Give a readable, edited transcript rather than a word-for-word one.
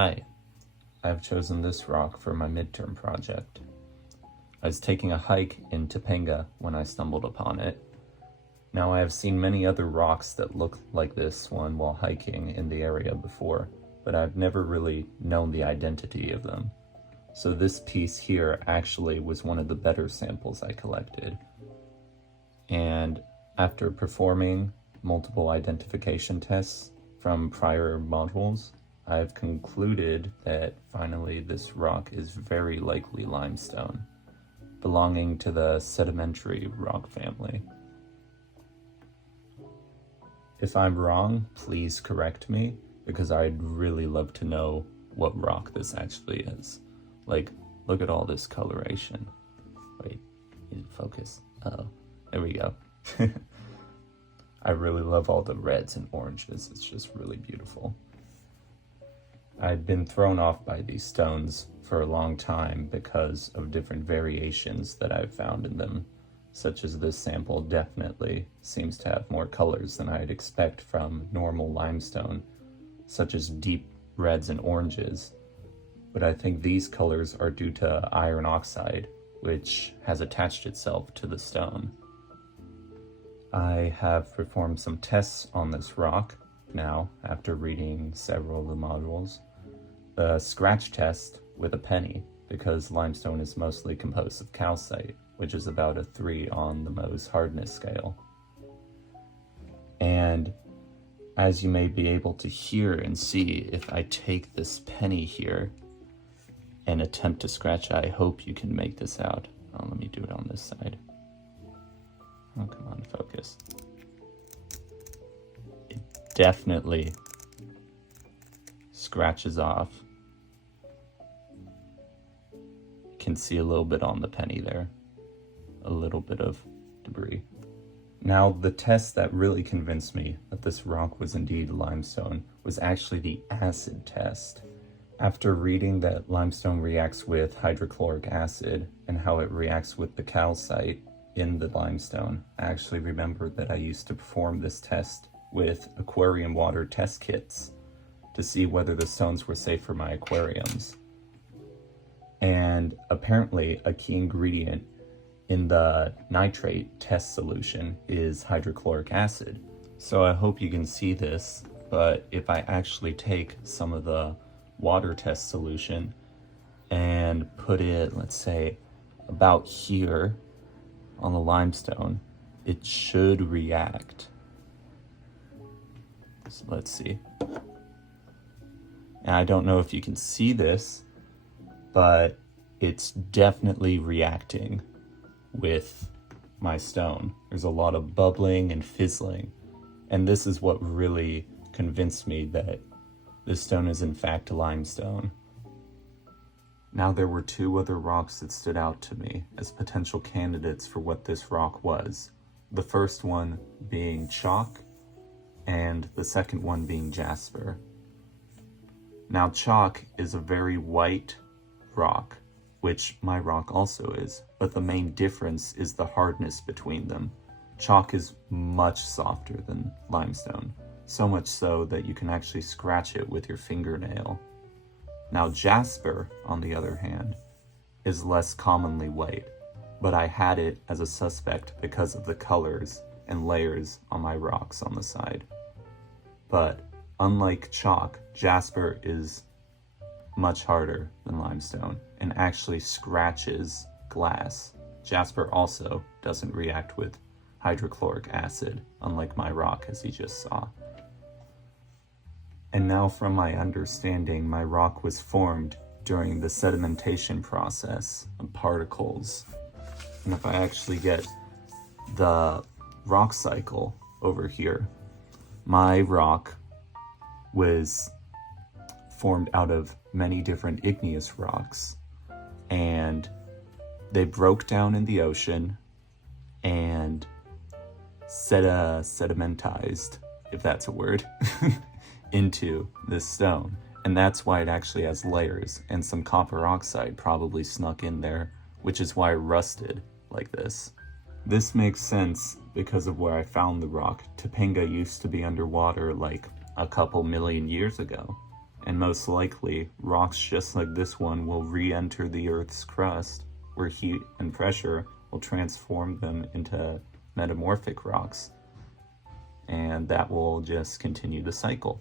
Hi, I've chosen this rock for my midterm project. I was taking a hike in Topanga when I stumbled upon it. Now I have seen many other rocks that look like this one while hiking in the area before, but I've never really known the identity of them. So this piece here actually was one of the better samples I collected. And after performing multiple identification tests from prior modules, I've concluded that finally this rock is very likely limestone, belonging to the sedimentary rock family. If I'm wrong, please correct me, because I'd really love to know what rock this actually is. Like, look at all this coloration. Wait, need to focus. Oh, there we go. I really love all the reds and oranges. It's just really beautiful. I'd been thrown off by these stones for a long time because of different variations that I've found in them, such as this sample definitely seems to have more colors than I'd expect from normal limestone, such as deep reds and oranges. But I think these colors are due to iron oxide, which has attached itself to the stone. I have performed some tests on this rock now after reading several of the modules. The scratch test with a penny, because limestone is mostly composed of calcite, which is about a 3 on the Mohs hardness scale. And as you may be able to hear and see, if I take this penny here and attempt to scratch, I hope you can make this out. Oh, let me do it on this side. Oh, come on, focus. It definitely scratches off. You can see a little bit on the penny there. A little bit of debris. Now, the test that really convinced me that this rock was indeed limestone was actually the acid test. After reading that limestone reacts with hydrochloric acid and how it reacts with the calcite in the limestone, I actually remembered that I used to perform this test with aquarium water test kits to see whether the stones were safe for my aquariums. And apparently a key ingredient in the nitrate test solution is hydrochloric acid. So I hope you can see this, but if I actually take some of the water test solution and put it, let's say, about here on the limestone, it should react. So let's see. And I don't know if you can see this, but it's definitely reacting with my stone. There's a lot of bubbling and fizzling, and this is what really convinced me that this stone is in fact limestone. Now, there were 2 other rocks that stood out to me as potential candidates for what this rock was. The first one being chalk, and the second one being jasper. Now, chalk is a very white rock, which my rock also is, but the main difference is the hardness between them. Chalk is much softer than limestone, so much so that you can actually scratch it with your fingernail. Now, jasper, on the other hand, is less commonly white, but I had it as a suspect because of the colors and layers on my rocks on the side. But unlike chalk, jasper is much harder than limestone and actually scratches glass. Jasper also doesn't react with hydrochloric acid, unlike my rock, as you just saw. And now, from my understanding, my rock was formed during the sedimentation process of particles. And if I actually get the rock cycle over here, my rock was formed out of many different igneous rocks, and they broke down in the ocean and sedimentized, if that's a word, into this stone. And that's why it actually has layers, and some copper oxide probably snuck in there, which is why it rusted like this. This makes sense because of where I found the rock. Topanga used to be underwater like a couple million years ago, And most likely, rocks just like this one will re-enter the Earth's crust, where heat and pressure will transform them into metamorphic rocks. And that will just continue the cycle.